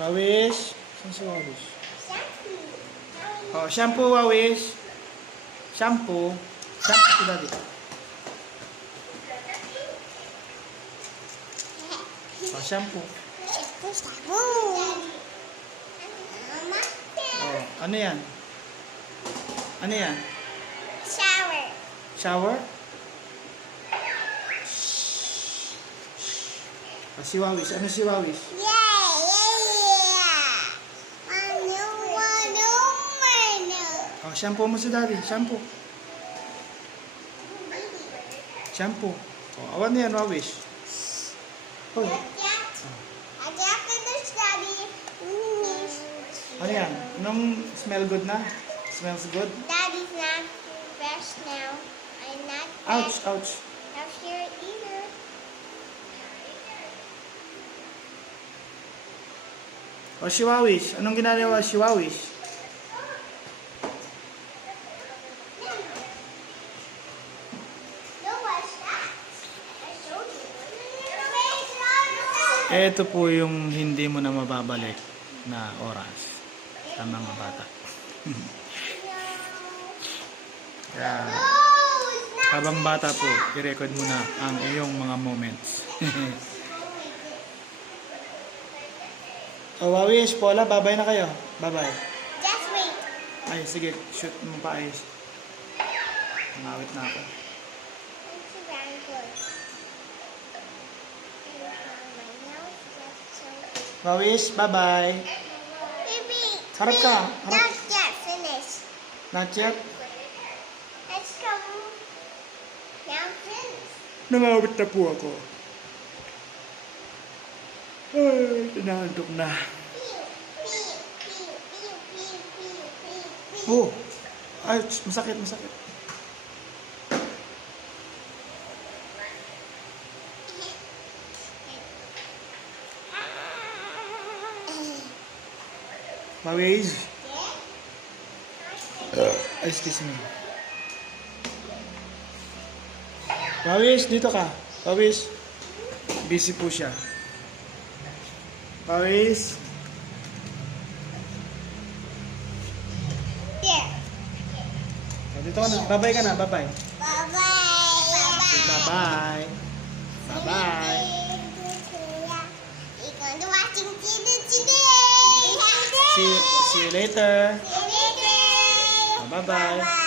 Wawis. Saan si Wawis? Oh, shampoo, Wawis. Shampoo. Shampoo si Daddy. Oh, shampoo. Oh, ano yan? Ano yan? Shower. Shower? Oh, si Wawis. Ano si Wawis? Yeah, yeah. Oh, shampoo mo si Daddy. Shampoo. Shampoo. Oh, awan na yan, Wawis. Oh, ano yan? Anong smell good na? Smells good? Daddy's not fresh now. I'm not Ouch, ouch. fresh here either. O si Wawis. Anong ginagawa si Wawis? No, what's that? I showed you. Ito po yung hindi mo na mababalik na oras sa mga bata. Kaya, habang bata po, i-record mo na ang iyong mga moments. O Wawis, Paula, bye-bye na kayo. Bye-bye. Just wait. Ay, sige, shoot mo pa ayos. Nangawit na ako. It's very good. My nose just so. Wawis, bye-bye. Baby, Harap ka, harap. not yet finished. Not yet. Let's come. Now finish. Nangawit na po ako. Ay, inaantok na. Oh, ay, masakit, masakit. Wawis. Excuse me. Wawis, dito ka. Wawis. Busy po siya. Wawis. Here. Dito ka na. Bye-bye ka na. Bye-bye. Bye-bye. Say bye-bye. Bye-bye. We're going to watching TV today. See you later. See you later. Bye-bye.